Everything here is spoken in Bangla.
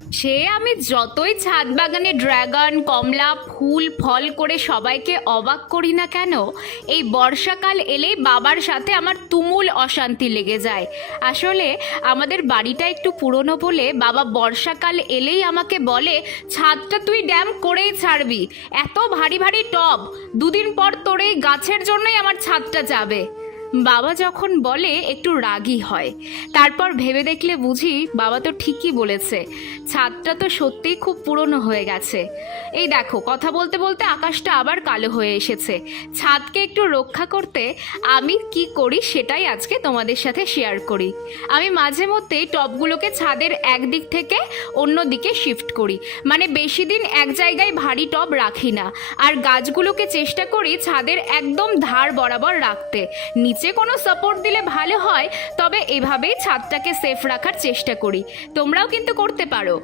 সে আমি যতই ছাদ বাগানে ড্রাগন কমলা ফুল ফল করে সবাইকে অবাক করি না কেন, এই বর্ষাকাল এলেই বাবার সাথে আমার তুমুল অশান্তি লেগে যায়। আসলে আমাদের বাড়িটা একটু পুরনো বলে বাবা বর্ষাকাল এলেই আমাকে বলে, ছাদটা তুই ড্যাম করেই ছাড়বি, এত ভারী ভারী টব, দুদিন পর তোর এই গাছের জন্যই আমার ছাদটা যাবে। বাবা যখন বলে একটু রাগী হয়, তারপর ভেবে দেখলে বুঝি বাবা তো ঠিকই বলেছে, ছাদটা তো সত্যিই খুব পুরনো হয়ে গেছে। এই দেখো, কথা বলতে বলতে আকাশটা আবার কালো হয়ে এসেছে। ছাদকে একটু রক্ষা করতে আমি কি করি সেটাই আজকে তোমাদের সাথে শেয়ার করি। আমি মাঝে মধ্যেই টবগুলোকে ছাদের একদিক থেকে অন্য দিকে শিফট করি, মানে বেশি দিন এক জায়গায় ভারী টব রাখি না। আর গাছগুলোকে চেষ্টা করি ছাদের একদম ধার বরাবর রাখতে। নিচে কোনো সাপোর্ট দিলে ভালো হয়, তবে এভাবেই ছাদটাকে সেফ রাখার চেষ্টা করি। তোমরাও কিন্তু করতে পারো।